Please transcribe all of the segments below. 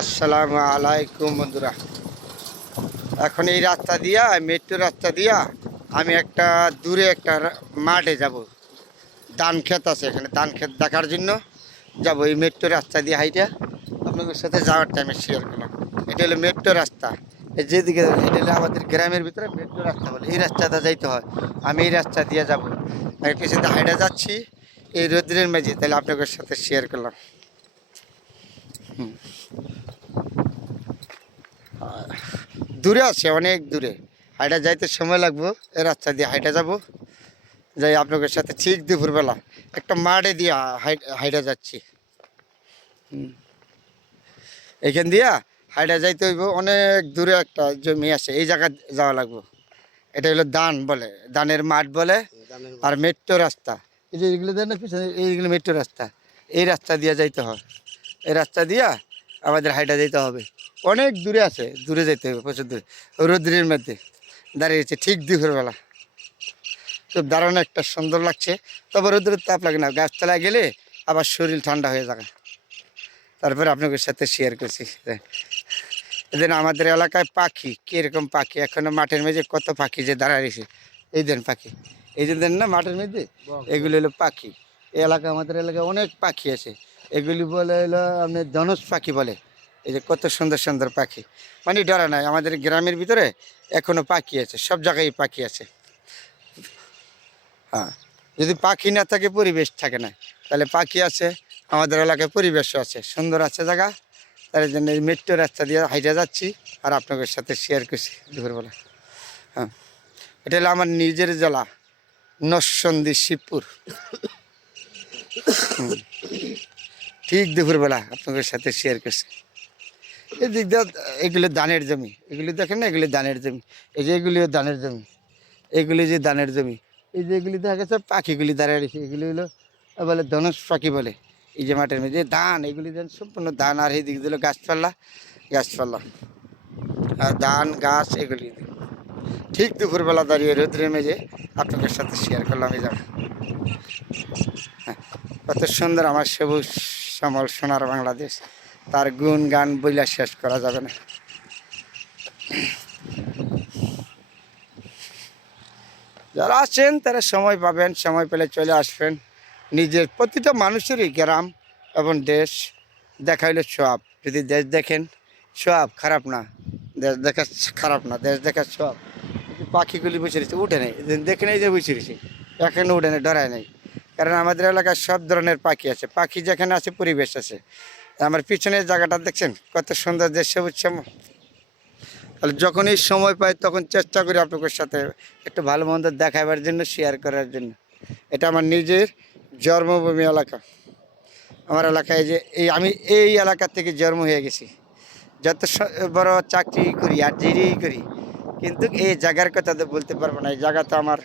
আসসালামু আলাইকুম বন্ধুরা। এখন এই রাস্তা দিয়া, মেট্রো রাস্তা দিয়া আমি একটা দূরে একটা মাঠে যাব। ধান ক্ষেত আছে, এখানে ধান ক্ষেত দেখার জন্য যাব। এই মেট্রো রাস্তা দিয়ে হাইটা আপনাদের সাথে যাওয়ার টাইমে শেয়ার করলাম। এটা হলো মেট্রো রাস্তা। এই যেদিকে এটা হলো আমাদের গ্রামের ভিতরে মেট্রো রাস্তা বলে, এই রাস্তাটা যাইতে হয়। আমি এই রাস্তা দিয়ে যাব, আমি পিছনে হাইটা যাচ্ছি এই রোদ্রের মেঝে, তাহলে আপনাদের সাথে শেয়ার করলাম। দূরে আছে, অনেক দূরে, হাইটা যাইতে সময় লাগবো। এই রাস্তা দিয়ে হাইটা যাব, যাই আপনাদের সাথে ঠিক দুপুরবেলা একটা মাঠে দিয়ে হাইটা যাচ্ছি। এখান দিয়া হাইটা যাইতে হইব, অনেক দূরে একটা জমি আছে, এই জায়গা যাওয়া লাগবো। এটা হলো দান বলে, দানের মাঠ বলে। আর মেট্রো রাস্তা, এই যে এইগুলো দেন না পিছনে, এইগুলো মেট্রো রাস্তা। এই রাস্তা দিয়ে যাইতে হয়, এই রাস্তা দিয়া আমাদের হাইটা যেতে হবে। অনেক দূরে আছে, দূরে যেতে হবে, প্রচুর দূরে। রৌদ্রের মধ্যে দাঁড়িয়েছে ঠিক দুপুরবেলা, খুব দারুণ একটা সুন্দর লাগছে। তবে রৌদ্রের তাপ লাগে না, গাছতলায় গেলে আবার শরীর ঠান্ডা হয়ে যাবে। তারপরে আপনাদের সাথে শেয়ার করছি। এদিন আমাদের এলাকায় পাখি, কীরকম পাখি, এখনো মাঠের মেঝে কত পাখি যে দাঁড়াইছে। এই দেন পাখি, এই যে দেন না মাঠের মেঝে, এগুলি হলো পাখি। এই এলাকা, আমাদের এলাকায় অনেক পাখি আছে। এগুলি বলে হলো আপনার ধনুষ পাখি বলে। এই যে কত সুন্দর সুন্দর পাখি, মানে ডরা নাই। আমাদের গ্রামের ভিতরে এখনো পাখি আছে, সব জায়গায় পাখি আছে। হ্যাঁ, যদি পাখি না থাকে পরিবেশ থাকে না, তাহলে পাখি আছে, আমাদের এলাকায় পরিবেশও আছে, সুন্দর আছে জায়গা। তার জন্য এই মেট্রো রাস্তা দিয়ে হাইটা যাচ্ছি আর আপনাদের সাথে শেয়ার করছি দুপুরবেলা। হ্যাঁ, এটা হলো আমার নিজের জেলা, নরসিংদী, শিবপুর। ঠিক দুপুরবেলা আপনাদের সাথে শেয়ার করছি। এই দিক দিয়ে এগুলো ধানের জমি, এগুলি দেখেন না, এগুলি ধানের জমি। এই যে এগুলিও ধানের জমি, এগুলি যে ধানের জমি। এই যে এগুলি দেখা গেছে পাখিগুলি দাঁড়িয়ে রয়েছে, এগুলি হলো বলে ধনুষ পাখি বলে। এই যে মাঠের মধ্যে ধান, এগুলি ধান, সম্পূর্ণ ধান। আর এই দিক দিল গাছপালা, গাছপালা আর ধান গাছ, এগুলি। ঠিক দুপুরবেলা দাঁড়িয়ে রৌদ্রের মেঝে আপনাদের সাথে শেয়ার করলাম এই যাবে। হ্যাঁ, কত সুন্দর আমার সবুজ শ্যামল সোনার বাংলাদেশ, তার গুণ গান বইলা শেষ করা যাবে না। যারা আসেন তারা সময় পাবেন, সময় পেলে চলে আসবেন। নিজের প্রতিটা মানুষেরই গ্রাম এবং দেশ দেখাইলে সব। যদি দেশ দেখেন সব খারাপ না, দেশ দেখা খারাপ না, দেশ দেখার সব। পাখিগুলি বসে রয়েছে, উঠে নেই, দেখে নেই যে বসে রয়েছে, এখনও উঠে নেই, ডরায় নেই। কারণ আমাদের এলাকায় সব ধরনের পাখি আছে, পাখি যেখানে আছে পরিবেশ আছে। আমার পিছনের জায়গাটা দেখছেন কত সুন্দর, যে সবুজ শ্যামল। তাহলে যখনই সময় পাই তখন চেষ্টা করি আপনাদের সাথে একটু ভালো মন্দ দেখাবার জন্য, শেয়ার করার জন্য। এটা আমার নিজের জন্মভূমি এলাকা। আমার এলাকায় যে আমি এই এলাকা থেকে জন্ম হয়ে গেছি। যত বড় চাকরি করি আর যেই করি, কিন্তু এই জায়গার কথা তো বলতে পারবো না। এই জায়গা তো আমার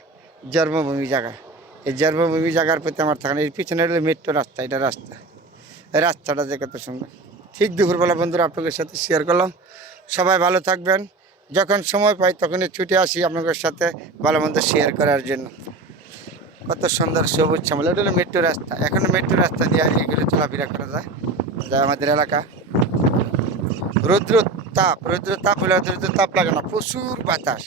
জন্মভূমি জায়গা। এই জন্মভূমি জায়গার প্রতি আমার থাকে না। এই পিছনে হলো মেট্রো রাস্তা, এটা রাস্তা, এই রাস্তাটা যে কত সুন্দর। ঠিক দুপুরবেলা বন্ধুরা আপনাদের সাথে শেয়ার করলাম। সবাই ভালো থাকবেন। যখন সময় পাই তখনই ছুটে আসি আপনাদের সাথে ভালো মন্দ শেয়ার করার জন্য। কত সুন্দর সবুজ শ্যামল। এটা হলো মেট্রো রাস্তা, এখনও মেট্রো রাস্তা দিয়ে এগুলো চলাফেরা করা যায়। যা আমাদের এলাকা রৌদ্র তাপ, রৌদ্র তাপ হলে রৌদ্র তাপ লাগে না, প্রচুর বাতাস,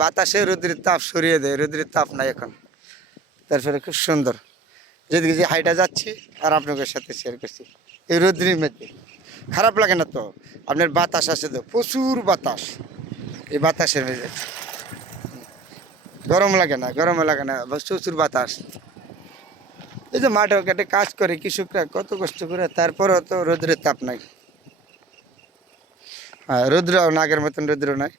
বাতাসে রৌদ্রের তাপ সরিয়ে দেয়, রৌদ্রের তাপ নাই এখন। তারপরে খুব সুন্দর যেদিকে যে হাইটা যাচ্ছি আর আপনাদের সাথে শেয়ার করছি এই রৌদ্রের মধ্যে। খারাপ লাগে না তো, আপনার বাতাস আছে তো, প্রচুর বাতাস। এই বাতাসের মধ্যে গরম লাগে না, গরম লাগে না, প্রচুর বাতাস। এই যে মাঠে ঘাটে কাজ করে কৃষকরা কত কষ্ট করে, তারপরেও তো রৌদ্রের তাপ নাই। হ্যাঁ, রৌদ্র আগের মতন রৌদ্র নাই,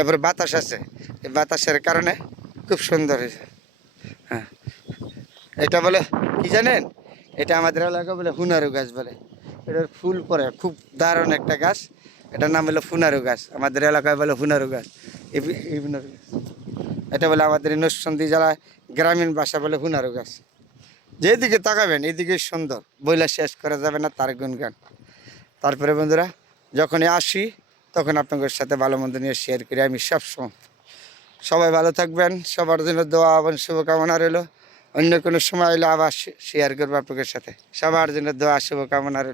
এরপরে বাতাস আছে, এই বাতাসের কারণে খুব সুন্দর হয়েছে। হ্যাঁ, এটা বলে কি জানেন, এটা আমাদের এলাকা বলে হুনারু গাছ বলে। এটার ফুল পরে খুব দারুণ একটা গাছ, এটার নাম হলো ফুনারু গাছ, আমাদের এলাকায় বলে হুনারু গাছ। এই হুনারু গাছ, এটা বলে আমাদের নরসিংদী জেলায় গ্রামীণ ভাষা বলে হুনারু গাছ। যেদিকে তাকাবেন এদিকে সুন্দর, বইলা শেষ করা যাবে না তার গুণগান। তারপরে বন্ধুরা যখনই আসি তখন আপনাদের সাথে ভালো মন্দ নিয়ে শেয়ার করি আমি সবসময়। সবাই ভালো থাকবেন, সবার জন্য দোয়া এবং শুভকামনা রইল। অন্য কোনো সময় এলে আবার শেয়ার করবো আপনাদের সাথে। সবার জন্য দোয়া শুভকামনা রইল।